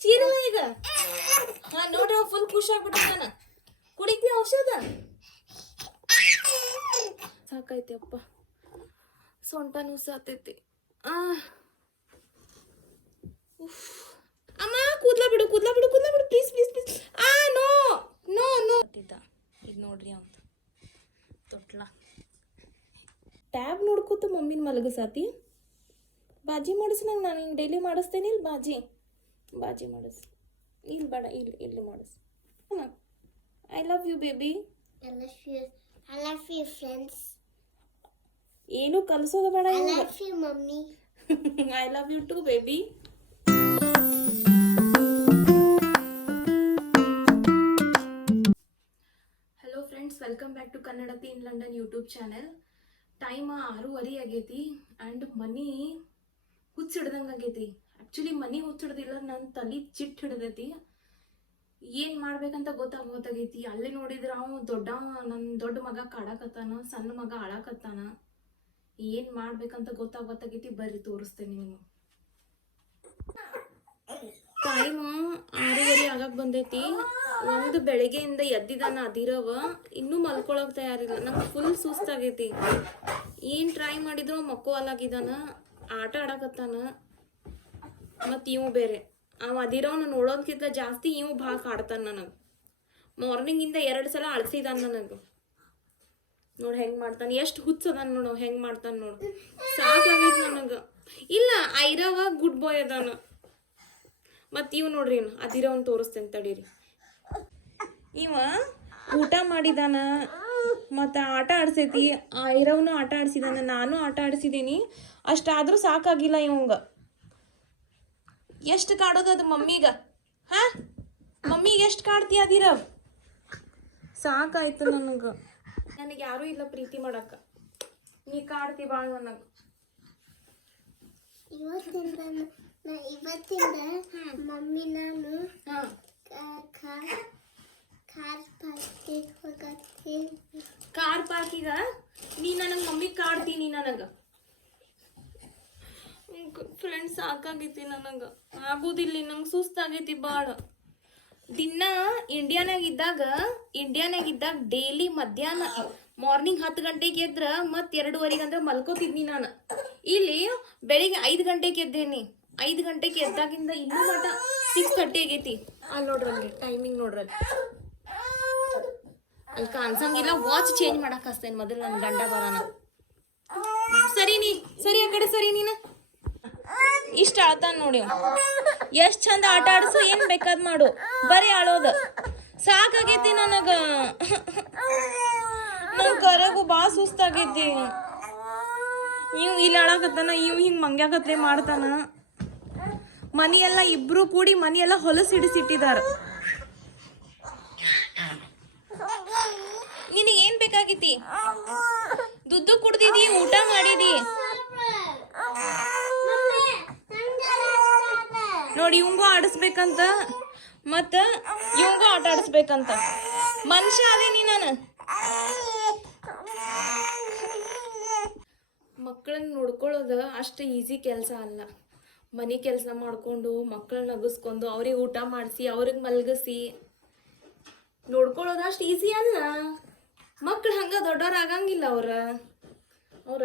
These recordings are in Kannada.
ಚೀರಲ್ಲ ಈಗ ಹಾ ನೋಡ್ರಿ ಫುಲ್ ಖುಷಿ ಆಗ್ಬಿಟ್ಟಿದ್ದಾನ ಕುಡಿತಿ ಔಷಧ? ಸಾಕೈತಿ ಅಪ್ಪ. ಸೊಂಟನೂ ಸಾತೈತಿ. ಅಮ್ಮ ಕೂದ್ಲ ಬಿಡು ಕೂದ್ಲ ಬಿಡು ಕೂದ್ಲ ಬಿಡು ಪ್ಲೀಸ್ ಪ್ಲೀಸ್ ಪ್ಲೀಸ್ ಆ ನೋ ನೋ ನೋ. ಈಗ ನೋಡ್ರಿ ಅಂತ ತೊಟ್ಲ. ಟ್ಯಾಬ್ ನೋಡ್ಕೋತ ಮಮ್ಮಿನ ಮಲಗಸಾತಿ ಬಾಜಿ ಮಾಡಿಸ್ ನಂಗೆ ನಾನು ಹಿಂಗೆ ಡೈಲಿ ಮಾಡಿಸ್ತೇನೆ ಇಲ್ಲಿ ಬಾಜಿ? ಬಾಜಿ ಮಾಡಿಸ್. ಇಲ್ಲಿ ಬೇಡ ಇಲ್ಲಿ ಇಲ್ಲಿ ಮಾಡಿಸ್. I love you baby I love you I love you friends ಏನು ಕಲಿಸೋದು ಬೇಡ I love you mummy. I love you too baby hello friends welcome back to Kannadati in London YouTube channel time ಆರೂವರೆ ಆಗೈತಿ ಆ್ಯಂಡ್ ಮನಿ ಹುಚ್ಚಿಡ್ದಂಗೆ ಆಗೈತಿ. ಆ್ಯಕ್ಚುಲಿ ಮನಿ ಹುಚ್ಚಿಡ್ದಿಲ್ಲ ನನ್ನ ತಲೆ ಚಿಟ್ ಹಿಡ್ದೈತಿ. ಏನು ಮಾಡ್ಬೇಕಂತ ಗೊತ್ತಾಗೋತಾಗೈತಿ ಅಲ್ಲಿ ನೋಡಿದ್ರೆ ಅವ ದೊಡ್ಡ ನನ್ನ ದೊಡ್ಡ ಮಗ ಕಾಡಕತ್ತಾನ, ಸಣ್ಣ ಮಗ ಆಳಾಕತ್ತಾನ. ಏನು ಮಾಡ್ಬೇಕಂತ ಗೊತ್ತಾಗೋತಾಗೈತಿ ಬರ್ರಿ ತೋರಿಸ್ತೇನೆ ನಿಮ್ಗೆ. ಟೈಮ್ ಆರೂವರೆ ಆಗಕ್ಕೆ ಬಂದೈತಿ. ಒಂದು ಬೆಳಗ್ಗೆಯಿಂದ ಎದ್ದಿದಾನ ಅದಿರವ. ಇನ್ನೂ ಮಲ್ಕೊಳಕ್ ತಯಾರಿಲ್ಲ. ನಂಗೆ ಫುಲ್ ಸುಸ್ತಾಗೈತಿ. ಏನು ಟ್ರೈ ಮಾಡಿದ್ರು ಮಕ್ಕೋಲಾಗಿದಾನ ಆಟ ಆಡಕತ್ತಾನ. ಮತ್ ಇವು ಬೇರೆ. ಅವ ಅದಿರೋನು ನೋಡೋದ್ಕಿಂತ ಜಾಸ್ತಿ ಇವು ಭಾಳ ಕಾಡ್ತಾನ ನನಗೆ. ಮಾರ್ನಿಂಗಿಂದ ಎರಡು ಸಲ ಅಳಿಸಿದಾನ ನನಗೆ. ನೋಡು ಹೆಂಗೆ ಮಾಡ್ತಾನೆ, ಎಷ್ಟು ಹುಚ್ಚದಾನ ನೋಡು ಹೆಂಗೆ ಮಾಡ್ತಾನೆ ನೋಡು. ಸಾಕಾಗೈತ್ ನನಗೆ. ಇಲ್ಲ, ಐರವ ಗುಡ್ ಬಾಯ್ ಅದಾನ. ಮತ್ತು ಇವು ನೋಡ್ರಿ ಅದಿರೋನು ತೋರಿಸ್ತೇನೆ ತಡೀರಿ. ಇವ ಊಟ ಮಾಡಿದಾನ, ಮತ್ತು ಆಟ ಆಡ್ಸೈತಿ. ಐರವನು ಆಟ ಆಡ್ಸಿದಾನ, ನಾನು ಆಟ ಆಡ್ಸಿದೀನಿ. ಅಷ್ಟಾದರೂ ಸಾಕಾಗಿಲ್ಲ ಇವಂಗ. ಎಷ್ಟು ಕಾಡೋದು ಅದು ಮಮ್ಮಿಗ? ಹಾ? ಮಮ್ಮಿಗೆ ಎಷ್ಟು ಕಾಡ್ತೀಯ ಅದಿರವ್ ಸಾಕಾಯ್ತು ನನಗ. ನನಗೆ ಯಾರೂ ಇಲ್ಲ ಪ್ರೀತಿ ಮಾಡಕ್ಕ. ನೀ ಕಾಡ್ತಿ ಬಾಳ ನನಗೆ ಇವತ್ತಿಂದ ಇವತ್ತಿಂದ ಮಮ್ಮಿ ನಾನು ಹಾಂ. ಕಾ- ಕಾ- ಕಾರ್ ಪಾರ್ಕಿಗೆ ಹೋಗತ್ತೀನಿ ಕಾರ್ ಪಾರ್ಕಿಗ? ನೀ ನನಗೆ ಮಮ್ಮಿ ಕಾಡ್ತೀನಿ ನನಗೆ. ಫ್ರೆಂಡ್ಸ್ ಸಾಕಾಗೈತಿ ನನಗೆ. ಆಗುದಿಲ್ಲ, ನಂಗೆ ಸುಸ್ತಾಗೈತಿ ಭಾಳ ದಿನ ಇಂಡಿಯಾನಾಗ ಇದ್ದಾಗ ಇಂಡಿಯಾನಾಗ ಇದ್ದಾಗ ಡೈಲಿ ಮಧ್ಯಾಹ್ನ ಮಾರ್ನಿಂಗ್ ಹತ್ತು ಗಂಟೆಗೆ ಎದ್ರ ಮತ್ತೆ ಎರಡೂವರೆಗೆ ಅಂದ್ರೆ ಮಲ್ಕೋತಿದ್ನಿ ನಾನು. ಇಲ್ಲಿ ಬೆಳಿಗ್ಗೆ ಐದು ಗಂಟೆಗೆ ಎದ್ದೇನಿ. ಐದು ಗಂಟೆಗೆ ಎದ್ದಾಗಿಂದ ಇನ್ನೂ ಮಟ ಸಿಕ್ಸ್ ತರ್ಟಿ ಆಗೈತಿ ಅಲ್ಲಿ ನೋಡ್ರಲ್ಲಿ ಟೈಮಿಂಗ್ ನೋಡ್ರಲ್ಲಿ ಅಲ್ಲಿ. ಕಾಣಿಸಂಗಿಲ್ಲ ವಾಚ್ ಚೇಂಜ್ ಮಾಡಕ್ ಹಸ್ತೇನೆ ಮೊದಲು ನನ್ನ ಗಂಡ ಬರೋಣ ಸರಿ ನೀ, ಸರಿ ಆ ಕಡೆ ಸರಿ ನೀನು. ಇಷ್ಟ ಆಳ್ತಾನ ನೋಡಿ. ಎಷ್ಟ್ ಚಂದ ಆಟ ಆಡ್ಸು, ಏನ್ ಬೇಕಾದ್ ಮಾಡು. ಬರೀ ಆಳೋದ ಸಾಕಾಗೈತಿ ನನಗ. ನನ್ ಕರಗು ಬಾ ಸುಸ್ತಾಗೈತಿ. ಇವ್ ಇಲ್ಲಿ ಆಳಾಕತ್ತಾನ, ಇವ್ ಹಿಂಗ್ ಮಂಗ್ಯಾಕತ್ತೆ ಮಾಡ್ತಾನ. ಮನೆಯೆಲ್ಲ ಇಬ್ರು ಕೂಡಿ ಮನೆಯೆಲ್ಲ ಹೊಲಸ್ ಹಿಡಿಸಿಟ್ಟಿದಾರ. ನಿನಗೆ ಏನ್ ಬೇಕಾಗಿತಿ? ದುಡ್ಡು ಕುಡ್ದಿದಿ, ಊಟ ಮಾಡಿದಿ. ನೋಡಿ ಇವಂಗೂ ಆಡಿಸ್ಬೇಕಂತ. ಮತ್ತ ಇವಂಗೂ ಆಟ ಆಡಿಸ್ಬೇಕಂತ. ಮನುಷ್ಯ ಅದೇನಿ ನಾನು. ಮಕ್ಕಳನ್ನ ನೋಡ್ಕೊಳ್ಳೋದು ಅಷ್ಟು ಈಸಿ ಕೆಲಸ ಅಲ್ಲ. ಮನೆ ಕೆಲಸ ಮಾಡ್ಕೊಂಡು ಮಕ್ಕಳನ್ನ ನಗಿಸ್ಕೊಂಡು ಅವ್ರಿಗೆ ಊಟ ಮಾಡಿಸಿ, ಅವ್ರಿಗೆ ಮಲಗಿಸಿ. ನೋಡ್ಕೊಳ್ಳೋದು ಅಷ್ಟು ಈಸಿ ಅಲ್ಲ. ಮಕ್ಳು ಹಂಗ ದೊಡ್ಡವ್ರು ಆಗಂಗಿಲ್ಲ ಅವ್ರ. ಅವ್ರ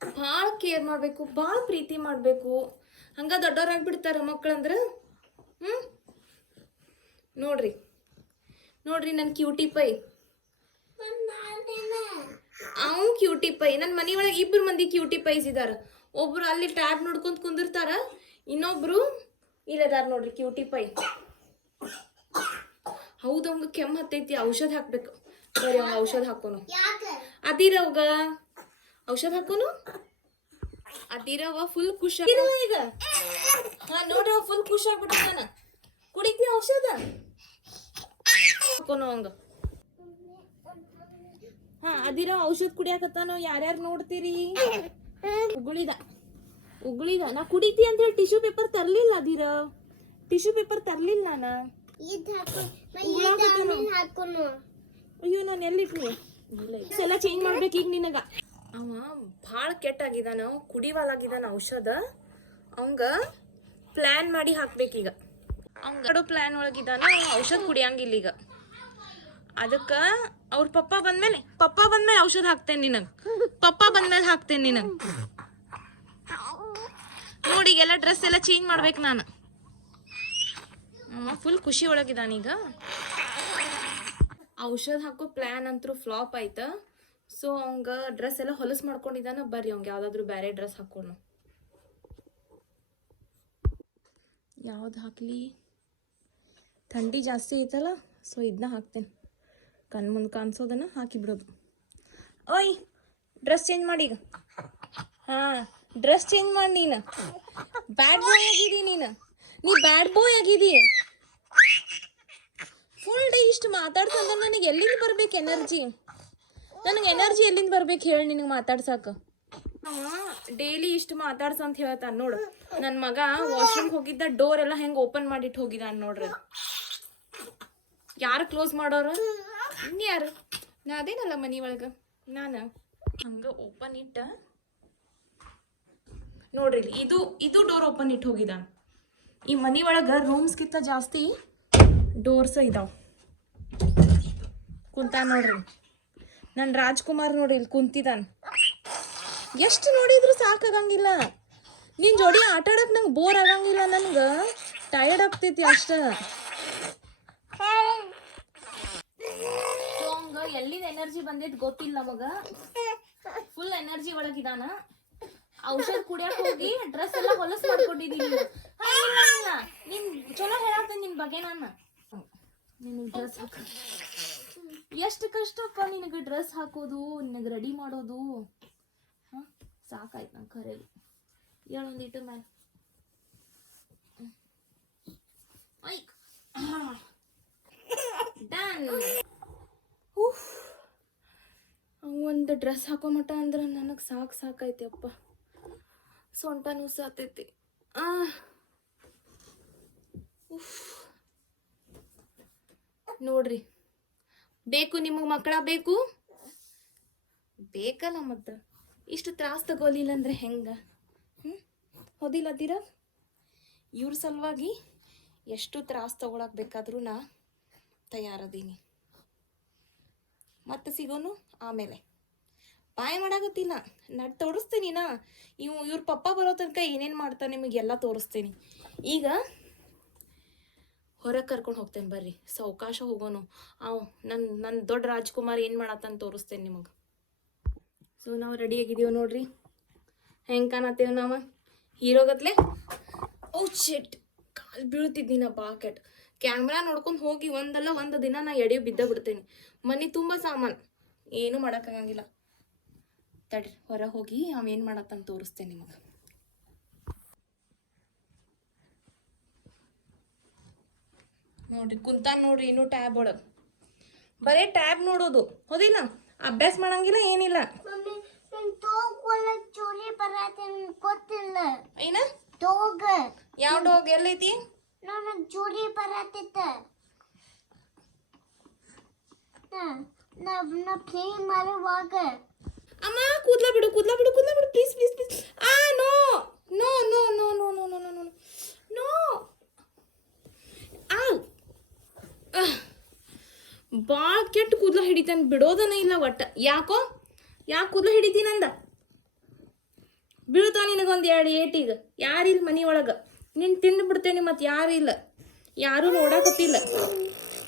ಭಾಳ ಕೇರ್ ಮಾಡಬೇಕು, ಭಾಳ ಪ್ರೀತಿ ಮಾಡಬೇಕು. ಹಂಗ ದೊಡ್ಡವ್ರಾಗ್ಬಿಡ್ತಾರ ಮಕ್ಳಂದ್ರ ಹ್ಞೂ ನೋಡ್ರಿ. ನೋಡ್ರಿ ನನ್ನ ಕ್ಯೂಟಿ ಪೈ ಅವ್ ಕ್ಯೂಟಿ ಪೈ ನನ್ನ ಮನೆಯೊಳಗೆ ಇಬ್ರು ಮಂದಿ ಕ್ಯೂಟಿ ಪೈಸ್ ಇದಾರ. ಒಬ್ರು ಅಲ್ಲಿ ಟ್ಯಾಬ್ ನೋಡ್ಕೊಂತ ಕುಂದಿರ್ತಾರ, ಇನ್ನೊಬ್ರು ಇಲ್ಲದಾರ ನೋಡ್ರಿ ಕ್ಯೂಟಿ ಪೈ ಹೌದು ಅವಂಗ ಕೆಮ್ಮು ಹತ್ತೈತಿ, ಔಷಧ ಹಾಕ್ಬೇಕು. ಅವಂಗ ಔಷಧ ಹಾಕೋನು. ಅದಿರವ್ಗ. ಔಷಧ ಹಾಕೋನು? ಅದಿರವ ಫುಲ್ ಖುಷಿ ಈಗ? ಹಾ ನೋಡ್ರಿ ಫುಲ್ ಖುಷಿ ಆಗ್ಬಿಟ್ಟಿದ್ದಾನ ಕುಡಿತಿ ಔಷಧ? ಹಂಗ. ಹಾ ಅದಿರ ಔಷಧ ಕುಡಿಯಾಕತ್ತಾನೋ ಯಾರ್ಯಾರು ನೋಡ್ತೀರಿ? ಉಗುಳಿದ. ಉಗುಳಿದ. ನಾ ಕುಡಿತಿ ಅಂತ ಹೇಳಿ ಟಿಶ್ಯೂ ಪೇಪರ್ ತರ್ಲಿಲ್ಲ ಅದಿರ. ಟಿಶ್ಯೂ ಪೇಪರ್ ತರ್ಲಿಲ್ಲ ನಾನು. ಇದು ಹಾಕು ನಾ ಅಯ್ಯೋ ನಾನು ಎಲ್ಲಿಟ್ಲಿ ಎಲ್ಲ ಚೇಂಜ್ ಮಾಡ್ಬೇಕು ಈಗ ನಿನಗ. ಅವ ಭಾಳ ಕೆಟ್ಟಾಗಿದ್ದಾನ ಕುಡಿವಾಲಾಗಿದ್ದಾನ ಔಷಧ. ಅವಂಗ ಪ್ಲ್ಯಾನ್ ಮಾಡಿ ಹಾಕ್ಬೇಕೀಗ. ಅವ್ನ ಪ್ಲ್ಯಾನ್ ಒಳಗಿದಾನ ಔಷಧ ಕುಡಿಯಂಗಿಲ್ಲ ಈಗ. ಅದಕ್ಕೆ ಅವ್ರ ಪಪ್ಪ ಬಂದ್ಮೇಲೆ ಪಪ್ಪ ಬಂದ್ಮೇಲೆ ಔಷಧ ಹಾಕ್ತೇನೆ ನಿನಗೆ. ಪಪ್ಪ ಬಂದ್ಮೇಲೆ ಹಾಕ್ತೇನೆ ನಿನಗೆ. ನೋಡಿ ಎಲ್ಲ ಡ್ರೆಸ್ ಎಲ್ಲ ಚೇಂಜ್ ಮಾಡ್ಬೇಕು ನಾನು. ಫುಲ್ ಖುಷಿ ಒಳಗಿದಾನೀಗ ಔಷಧ ಹಾಕೋ ಪ್ಲ್ಯಾನ್ ಅಂತೂ ಫ್ಲಾಪ್ ಆಯ್ತಾ. ಸೊ ಅವಂಗ ಡ್ರೆಸ್ ಎಲ್ಲ ಹೊಲಸು ಮಾಡ್ಕೊಂಡಿದ್ದಾನ. ಬರ್ರಿ, ಅವ್ಗೆ ಯಾವ್ದಾದ್ರು ಬೇರೆ ಡ್ರೆಸ್ ಹಾಕೊಂಡು ಯಾವ್ದು ಹಾಕ್ಲಿ? ಥಂಡಿ ಜಾಸ್ತಿ ಐತಲ್ಲ ಸೊ ಇದನ್ನ ಹಾಕ್ತೇನೆ. ಕಣ್ ಮುಂದೆ ಕಾಣಿಸೋದನ್ನ ಹಾಕಿ ಬಿಡೋದು. ಓಯ್ ಡ್ರೆಸ್ ಚೇಂಜ್ ಮಾಡಿ ಈಗ. ಹಾಂ ಡ್ರೆಸ್ ಚೇಂಜ್ ಮಾಡಿ ನೀನು. ಬ್ಯಾಡ್ ಬಾಯ್ ಆಗಿದಿ ನೀನು. ನೀ ಬ್ಯಾಡ್ ಬಾಯ್ ಆಗಿದಿ. ಫುಲ್ ಡೇ ಇಷ್ಟು ಮಾತಾಡ್ತಂದ್ರೆ ನನಗೆ ಎಲ್ಲಿಗೆ ಬರ್ಬೇಕು ಎನರ್ಜಿ ನನಗೆ ಎನರ್ಜಿ ಎಲ್ಲಿಂದ ಬರ್ಬೇಕು ಹೇಳಿ, ನಿನಗೆ ಮಾತಾಡ್ಸಾಕ. ಡೈಲಿ ಇಷ್ಟು ಮಾತಾಡ್ಸ ಅಂತ ಹೇಳ್ತಾನ ನೋಡು. ನನ್ನ ಮಗ ವಾಶ್ರೂಮ್ ಹೋಗಿದ್ದ ಡೋರ್ ಎಲ್ಲ ಹೆಂಗೆ ಓಪನ್ ಮಾಡಿಟ್ಟು ಹೋಗಿದ್ದಾನ ನೋಡ್ರಿ. ಯಾರು ಕ್ಲೋಸ್ ಮಾಡೋರು? ಇನ್ಯಾರು ನಾ ಅದೇನಲ್ಲ ಮನಿ ಒಳಗೆ? ನಾನು? ಹಂಗ ಓಪನ್ ಇಟ್ಟ. ನೋಡ್ರಿ, ಇದು ಇದು ಡೋರ್ ಓಪನ್ ಇಟ್ಟು ಹೋಗಿದ್ದಾನ ಈ ಮನಿ ಒಳಗೆ ರೂಮ್ಸ್ಗಿಂತ ಜಾಸ್ತಿ ಡೋರ್ಸ್ ಇದಾವ. ಕುಂತ ನೋಡ್ರಿ. ನನ್ನ ರಾಜ್ಕುಮಾರ್ ನೋಡಿ ಇಲ್ಲಿ ಕುಂತಿದಾನ. ಎಷ್ಟು ನೋಡಿದ್ರು ಸಾಕಾಗಂಗಿಲ್ಲ. ನಿನ್ ಜೋಡಿ ಆಟ ಆಡಕ್ ನಂಗೆ ಬೋರ್ ಆಗಂಗಿಲ್ಲ ನನಗೆ. ಟಯರ್ಡ್ ಆಗ್ತೈತಿ ಅಷ್ಟ. ಎಲ್ಲಿದ ಎನರ್ಜಿ ಬಂದೈತಿ ಗೊತ್ತಿಲ್ಲ ನಮಗ. ಫುಲ್ ಎನರ್ಜಿ ಒಳಗಿದಾನ ಔಷಧ ಕುಡಿಯಕ್ ಹೋಗಿ ಡ್ರೆಸ್ ಎಲ್ಲ ಹೊಲಸ್ ಮಾಡ್ಕೊಂಡಿದೀನಿ. ನಿನ್ ಚಲೋ ಹೇಳಾಕ್ತೇನೆ ನಿನ್ ಬಗ್ಗೆ ನಾನು. ನಿನ್ ಡ್ರೆಸ್ ಹಾಕ ಎಷ್ಟು ಕಷ್ಟಪ್ಪ ನಿನಗೆ ಡ್ರೆಸ್ ಹಾಕೋದು, ನಿನಗೆ ರೆಡಿ ಮಾಡೋದು? ಹಾಂ? ಸಾಕಾಯ್ತು ನಂಗೆ ಖರೆ ಹೇಳೊಂದಿಟ್ಟು ಮ್ಯಾಲೆ ಐಕ್ ಡನ್. ಒಂದು ಡ್ರೆಸ್ ಹಾಕೋ ಮಟ ಅಂದ್ರೆ ನನಗೆ ಸಾಕು ಸಾಕೈತಿ ಅಪ್ಪ. ಸೊಂಟ ಸಾತೈತಿ. ಉಫ್. ನೋಡ್ರಿ. ಬೇಕು ನಿಮಗೆ ಮಕ್ಕಳ ಬೇಕು? ಬೇಕಲ್ಲ ಮತ್ತೆ ಇಷ್ಟು ತ್ರಾಸ ತಗೋಲಿಲ್ಲ ಅಂದ್ರೆ ಹೆಂಗ? ಹ್ಞೂ ಇವ್ರ ಸಲುವಾಗಿ ಎಷ್ಟು ತ್ರಾಸ ತಗೊಳಕ್ ಬೇಕಾದ್ರೂ ನಾ ತಯಾರದೀನಿ. ಮತ್ತೆ ಸಿಗೋನು ಆಮೇಲೆ. ಬಾಯ್ ಮಾಡಕತ್ತಿಲ್ಲ ನಡ್ ತೋರಿಸ್ತೀನಿ ನಾ. ಇವ್ ಇವ್ರ ಪಪ್ಪ ಬರೋ ತನಕ ಏನೇನು ಮಾಡ್ತಾರೆ ನಿಮಗೆಲ್ಲ ತೋರಿಸ್ತೀನಿ. ಈಗ ಹೊರಗೆ ಕರ್ಕೊಂಡು ಹೋಗ್ತೇನೆ ಬರ್ರಿ. ಸಾವಕಾಶ ಹೋಗೋನು. ಅವ್ ನನ್ನ ನನ್ನ ದೊಡ್ಡ ರಾಜ್ಕುಮಾರ್ ಏನು ಮಾಡತ್ತಂತ ತೋರಿಸ್ತೇನೆ ನಿಮಗೆ. ಸೊ, ನಾವು ರೆಡಿ ಆಗಿದ್ದೀವಿ ನೋಡ್ರಿ. ಹೆಂಗೆ ಕಾಣತ್ತೇವೆ ನಾವು? ಹೀರೋಗತ್ಲೆ ಓ ಶೆಟ್ ಕಾಲು ಬೀಳ್ತಿದ್ದೀನಿ ಬಾಕೆಟ್. ಕ್ಯಾಮ್ರಾ ನೋಡ್ಕೊಂಡು ಹೋಗಿ ಒಂದಲ್ಲ ಒಂದು ದಿನ ನಾ ಎಡೆ ಬಿದ್ದ ಬಿಡ್ತೇನೆ. ಮನೆ ತುಂಬ ಸಾಮಾನು. ಏನೂ ಮಾಡೋಕ್ಕಾಗಂಗಿಲ್ಲ ತಡ್ರಿ ಹೊರ ಹೋಗಿ ಅವೇನು ಮಾಡತ್ತಂತ ತೋರಿಸ್ತೇನೆ ನಿಮಗೆ. ನೋಡ್ರಿ ಕುಂತ ನೋಡ್ರಿ ಇನ್ನೂ ಟ್ಯಾಬ್ ಒಳಗೆ. ಬರೇ ಟ್ಯಾಬ್ ನೋಡೋದು ಹೌದಿಲ್ಲ ಅಭ್ಯಾಸ ಮಾಡಂಗಿಲ್ಲ ಏನಿಲ್ಲ. ನನ್ ಗೊತ್ತಿಲ್ಲ. ಏನ? ತೋಗ ಯಾವ ಡೋಗ್ ಎಲ್ಲೈತಿ? ನನಗ್ ಚೋರಿ ಬರತ್ತಿತ್ತ. ನಾ ನಾ ಪ್ಲೇ ಮಾಡುವಾಗ. ಅಮ್ಮ ಕೂದ್ಲ ಬಿಡು ಕೂದ್ಲ ಬಿಡು ಕೂದ್ಲ ಬಿಡು ಪ್ಲೀಸ್ ಪ್ಲೀಸ್ ಪ್ಲೀಸ್ ಆ no no no no no no no no no no ಆ ಭಾಳ ಕೆಟ್ಟ ಕೂದಲು ಹಿಡಿತಾನೆ, ಬಿಡೋದನ ಇಲ್ಲ ಒಟ್ಟ. ಯಾಕೋ? ಯಾಕೆ ಕೂದಲು ಹಿಡಿತೀನಂದ ಬೀಳ್ತಾವ ನಿನಗೊಂದು ಎರಡು ಏಟಿಗೆ. ಯಾರಿಲ್ಲ ಮನಿ ಒಳಗೆ ನಿನ್ ತಿಂದು ಬಿಡ್ತೇನೆ ಮತ್ತು ಯಾರು ಇಲ್ಲ. ಯಾರೂ ನೋಡಾಕತ್ತಿಲ್ಲ.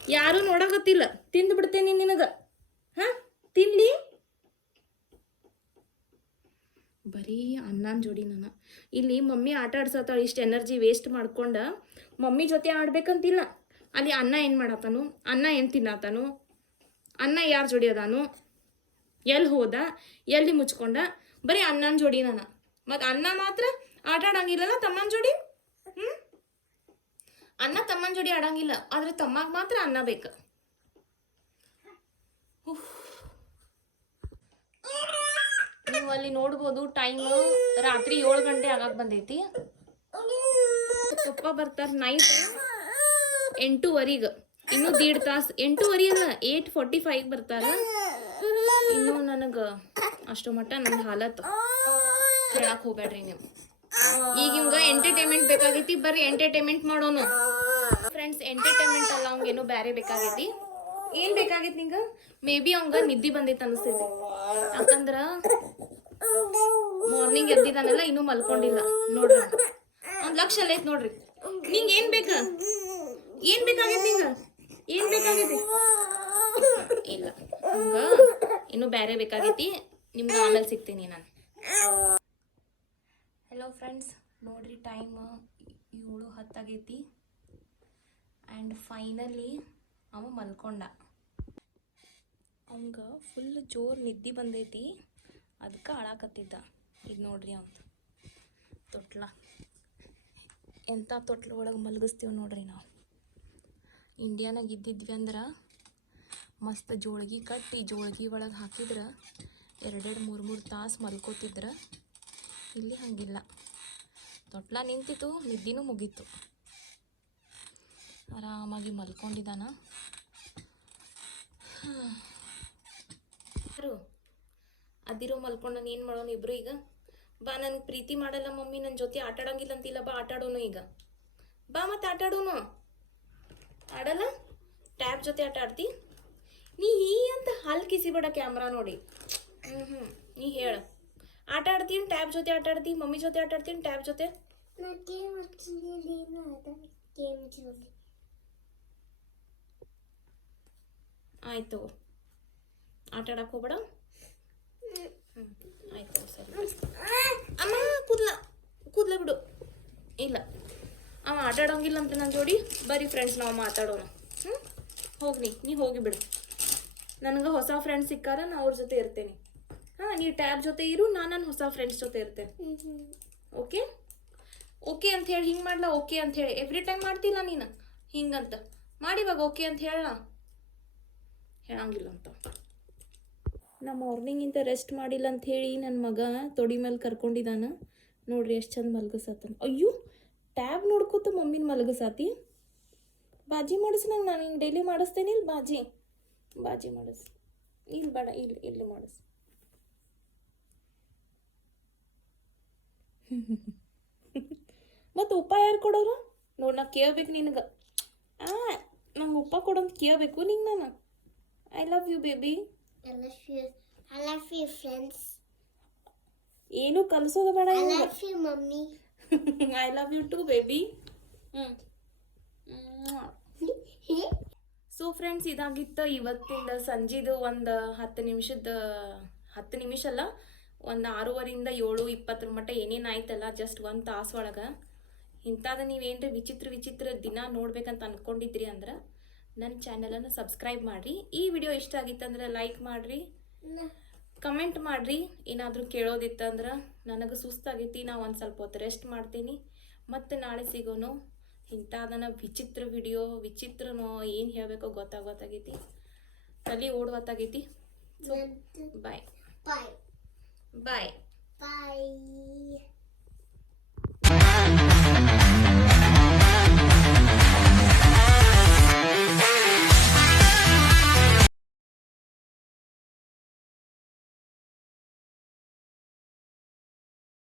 ಯಾರೂ ನೋಡಾಕತ್ತಿಲ್ಲ. ತಿಂದು ಬಿಡ್ತೇನೆ ನಿನಗೆ? ಹಾಂ? ತಿನ್ಲಿ? ಬರೀ ಅನ್ನನ ಜೋಡಿ ನಾನು. ಇಲ್ಲಿ ಮಮ್ಮಿ ಆಟ ಆಡ್ಸತ್ತಾಳ, ಇಷ್ಟು ಎನರ್ಜಿ ವೇಸ್ಟ್ ಮಾಡ್ಕೊಂಡು ಮಮ್ಮಿ ಜೊತೆ ಆಡ್ಬೇಕಂತಿಲ್ಲ. ಅಲ್ಲಿ ಅನ್ನ ಏನು ಮಾಡತ್ತಾನು ಅನ್ನ ಏನು ತಿನ್ನತ್ತಾನು ಅನ್ನ ಯಾರು ಜೋಡಿ ಅದಾನು ಎಲ್ಲಿ ಹೋದ, ಎಲ್ಲಿ ಮುಚ್ಕೊಂಡ, ಬರೀ ಅನ್ನನ ಜೋಡಿ ನಾನು. ಮತ್ತು ಅನ್ನ ಮಾತ್ರ ಆಟ ಆಡಂಗಿಲ್ಲಲ್ಲ ತಮ್ಮನ ಜೋಡಿ? ಹ್ಞೂ ಅನ್ನ ತಮ್ಮನ ಜೋಡಿ ಆಡಂಗಿಲ್ಲ, ಆದ್ರೆ ತಮ್ಮಗೆ ಮಾತ್ರ ಅನ್ನ ಬೇಕು. ನೀವು ಅಲ್ಲಿ ನೋಡ್ಬೋದು ಟೈಮ್ ರಾತ್ರಿ ಏಳು ಗಂಟೆ ಆಗಕ್ಕೆ ಬಂದೈತಿ. ಪಪ್ಪ ಬರ್ತಾರೆ ನೈಟ್ ಎಂಟೂವರೆಗೆ ಇನ್ನೂ ದೀಡ್ ತಾಸು. ಎಂಟೂವರೆ ಅಲ್ಲ ಏಟ್ ಫೋರ್ಟಿ ಫೈವ್ ಬರ್ತಾರ. ಇನ್ನೂ ನನಗೆ ಅಷ್ಟು ಮಟ್ಟ ನನ್ನ ಹಾಲತ್ ಹೇಳಕ್ ಹೋಗ್ಬೇಡ್ರಿ ನೀವು. ಈಗ ಹಿಂಗ ಎಂಟರ್ಟೈನ್ಮೆಂಟ್ ಬೇಕಾಗೈತಿ. ಬರ್ರಿ ಎಂಟರ್ಟೈನ್ಮೆಂಟ್ ಮಾಡೋನು. ಫ್ರೆಂಡ್ಸ್ ಎಂಟರ್ಟೈನ್ಮೆಂಟ್ ಅಲ್ಲ ಅವಂಗೇನು ಬೇರೆ ಬೇಕಾಗೈತಿ. ಏನ್ ಬೇಕಾಗೈತಿ ನಿಂಗ? ಮೇ ಬಿ ಅವಂಗ ನಿದ್ದೆ ಬಂದೈತೆ ಅನಿಸ್ತೈತಿ. ಯಾಕಂದ್ರ ಮಾರ್ನಿಂಗ್ ಎದ್ದಿದಾನಲ್ಲ ಇನ್ನೂ ಮಲ್ಕೊಂಡಿಲ್ಲ. ನೋಡ್ರಿ. ಒಂದ್ ಲಕ್ಷ ಅಲ್ಲ ಐತ್ ನೋಡ್ರಿ. ನಿಂಗೆ ಏನ್ ಬೇಕ? ಏನ್ ಬೇಕಾಗೈತಿ ಏನ್ ಬೇಕಾಗೈತಿ ಇಲ್ಲ. ಇನ್ನು ಬೇರೆ ಬೇಕಾಗೈತಿ. ನಿಮ್ಗೆ ಆಮೇಲೆ ಸಿಗ್ತೀನಿ ನಾನು. ಹಲೋ ಫ್ರೆಂಡ್ಸ್ ನೋಡ್ರಿ ಟೈಮ್ ಏಳು ಹತ್ತಾಗೈತಿ ಆ್ಯಂಡ್ ಫೈನಲಿ ಅವ ಮಲ್ಕೊಂಡ. ಅವಂಗೆ ಫುಲ್ ಜೋರು ನಿದ್ದೆ ಬಂದೈತಿ. ಅದಕ್ಕೆ ಅಳಾಕತ್ತಿದ್ದ ಈಗ ನೋಡ್ರಿ ಅವಂದು ತೊಟ್ಲ. ಎಂಥ ತೊಟ್ಲ ಒಳಗೆ ಮಲಗಿಸ್ತೀವಿ ನೋಡ್ರಿ ನಾವು. ಇಂಡಿಯಾನಾಗ ಇದ್ದಿದ್ವಿ ಅಂದ್ರೆ ಮಸ್ತ್ ಜೋಳ್ಗಿ ಕಟ್ಟಿ ಜೋಳ್ಗಿ ಒಳಗೆ ಹಾಕಿದ್ರೆ ಎರಡೆರಡು ಮೂರು ಮೂರು ತಾಸು ಮಲ್ಕೋತಿದ್ರೆ. ಇಲ್ಲಿ ಹಂಗಿಲ್ಲ. ತೊಟ್ಲ ನಿಂತಿತ್ತು ನಿದ್ದಿನೂ ಮುಗೀತು. ಆರಾಮಾಗಿ ಮಲ್ಕೊಂಡಿದ್ದಾನ ಅದಿರೋ ನಾನು ಏನು ಮಾಡೋಣ ಇಬ್ರು ಈಗ? ಬಾ, ನನಗೆ ಪ್ರೀತಿ ಮಾಡಲ್ಲ ಮಮ್ಮಿ ನನ್ನ ಜೊತೆ ಆಟಾಡಂಗಿಲ್ಲ ಅಂತಿಲ್ಲ ಬಾ, ಆಟಾಡೋನು ಈಗ. ಬಾ ಮತ್ತೆ ಆಟ ಆಡೋನು ಆಡಲ್ಲ? ಟ್ಯಾಬ್ ಜೊತೆ ಆಟ ಆಡ್ತಿ? ನೀ ಈ ಅಂತ ಹಾಲು ಕಿಸಿಬೇಡ ಕ್ಯಾಮ್ರಾ ನೋಡಿ. ಹ್ಞೂ ಹ್ಞೂ ನೀ ಹೇಳು. ಆಟ ಆಡ್ತೀನಿ, ಟ್ಯಾಬ್ ಜೊತೆ ಆಟ ಆಡ್ತೀನಿ ಮಮ್ಮಿ ಜೊತೆ ಆಟ ಆಡ್ತೀನಿ, ಟ್ಯಾಬ್ ಜೊತೆ? ಆಯ್ತು. ಆಟ ಆಡಕ್ಕೆ ಹೋಗ್ಬೇಡ. ಆಯ್ತು, ಸರಿ. ಅಮ್ಮ, ಕೂದ್ಲ ಕೂದ್ಲ ಬಿಡು. ಇಲ್ಲ. ಅವ ಆಟಾಡೋಂಗಿಲ್ಲ ಅಂತ ನನ್ನ ಜೋಡಿ. ಬರೀ ಫ್ರೆಂಡ್ಸ್ ನಾವು ಮಾತಾಡೋಣ ಹ್ಞೂ ಹೋಗಿ ನೀ ಹೋಗಿ ಬಿಡು. ನನಗೆ ಹೊಸ ಫ್ರೆಂಡ್ಸ್ ಸಿಕ್ಕಾರ ನಾ ಅವ್ರ ಜೊತೆ ಇರ್ತೇನೆ. ಹಾಂ, ನೀ ಟ್ಯಾಬ್ ಜೊತೆ ಇರು ನಾನು ನನ್ನ ಹೊಸ ಫ್ರೆಂಡ್ಸ್ ಜೊತೆ ಇರ್ತೇನೆ. ಓಕೆ? ಓಕೆ ಅಂತ ಹೇಳಿ ಹಿಂಗೆ ಮಾಡ್ಲಾ? ಓಕೆ ಅಂತ ಹೇಳಿ. ಎವ್ರಿ ಟೈಮ್ ಮಾಡ್ತಿಲ್ಲ ನೀನು? ಹಿಂಗಂತ. ಮಾಡಿವಾಗ ಓಕೆ ಅಂತ ಹೇಳ ಹೇಳಂಗಿಲ್ಲ ಅಂತ ನಾ ಮಾರ್ನಿಂಗಿಂದ ರೆಸ್ಟ್ ಮಾಡಿಲ್ಲ ಅಂತ ಹೇಳಿ ನನ್ನ ಮಗ ತೊಡಿ ಮೇಲೆ ಕರ್ಕೊಂಡಿದ್ದಾನ ನೋಡ್ರಿ ಎಷ್ಟು ಚಂದ ಮಲಗಸಾತನ. ಅಯ್ಯೋ! ಟ್ಯಾಬ್ ನೋಡ್ಕೊತ ಮಮ್ಮಿನ ಮಲಗಸಾತಿ ಬಾಜಿ ಮಾಡಿಸ್ ನಂಗೆ ನಾನು ಹಿಂಗೆ ಡೈಲಿ ಮಾಡಿಸ್ತೇನೆ ಇಲ್ಲಿ ಬಾಜಿ. ಬಾಜಿ ಮಾಡಿಸ್. ಇಲ್ಲಿ ಬೇಡ ಇಲ್ಲಿ ಇಲ್ಲಿ ಮಾಡಿಸ್. ಮತ್ತು ಉಪ್ಪ ಯಾರು ಕೊಡೋರು? ನೋಡಿ ನಾ ಕೇಳ್ಬೇಕು ನಿನಗೆ. ಆ ನಂಗೆ ಉಪ್ಪ ಕೊಡೋಂತ ಕೇಳ್ಬೇಕು ನಿಂಗೆ ನಾನು? I love you baby I love you friends. ಏನು ಕಲಿಸೋದು ಬೇಡ I love you mommy. I love you too baby so friends ಇದಾಗಿತ್ತು ಇವತ್ತಿಂದ ಸಂಜೆದು ಒಂದು ಹತ್ತು ನಿಮಿಷದ, ಹತ್ತು ನಿಮಿಷ ಅಲ್ಲ, ಒಂದು ಆರೂವರೆಯಿಂದ ಏಳು ಇಪ್ಪತ್ತರ ಮಟ್ಟ ಏನೇನು ಆಯ್ತಲ್ಲ ಜಸ್ಟ್ ಒಂದು ತಾಸು ಒಳಗೆ. ಇಂಥದ್ದು ನೀವೇನ್ರಿ ವಿಚಿತ್ರ ವಿಚಿತ್ರ ದಿನ ನೋಡ್ಬೇಕಂತ ಅಂದ್ಕೊಂಡಿದ್ರಿ ಅಂದ್ರೆ ನನ್ನ ಚಾನಲನ್ನು ಸಬ್ಸ್ಕ್ರೈಬ್ ಮಾಡಿರಿ. ಈ ವಿಡಿಯೋ ಇಷ್ಟ ಆಗಿತ್ತಂದ್ರೆ ಲೈಕ್ ಮಾಡಿರಿ. ಕಮೆಂಟ್ ಮಾಡಿರಿ ಏನಾದರೂ ಕೇಳೋದಿತ್ತಂದ್ರೆ ನನಗೆ ಸುಸ್ತಾಗೈತಿ ನಾ ಒಂದು ಸ್ವಲ್ಪ ಹೊತ್ತು ರೆಸ್ಟ್ ಮಾಡ್ತೀನಿ. ಮತ್ತೆ ನಾಳೆ ಸಿಗೋನು ಇಂಥದನ್ನ ವಿಚಿತ್ರ ವಿಡಿಯೋ ವಿಚಿತ್ರನೋ ಏನು ಹೇಳಬೇಕೋ ಗೊತ್ತಾಗೋತ್ತಾಗೈತಿ ತಲೆ ಓಡುವತ್ತಾಗೈತಿ ಸೊ ಬಾಯ್ ಬಾಯ್ ಬಾಯ್ Bye.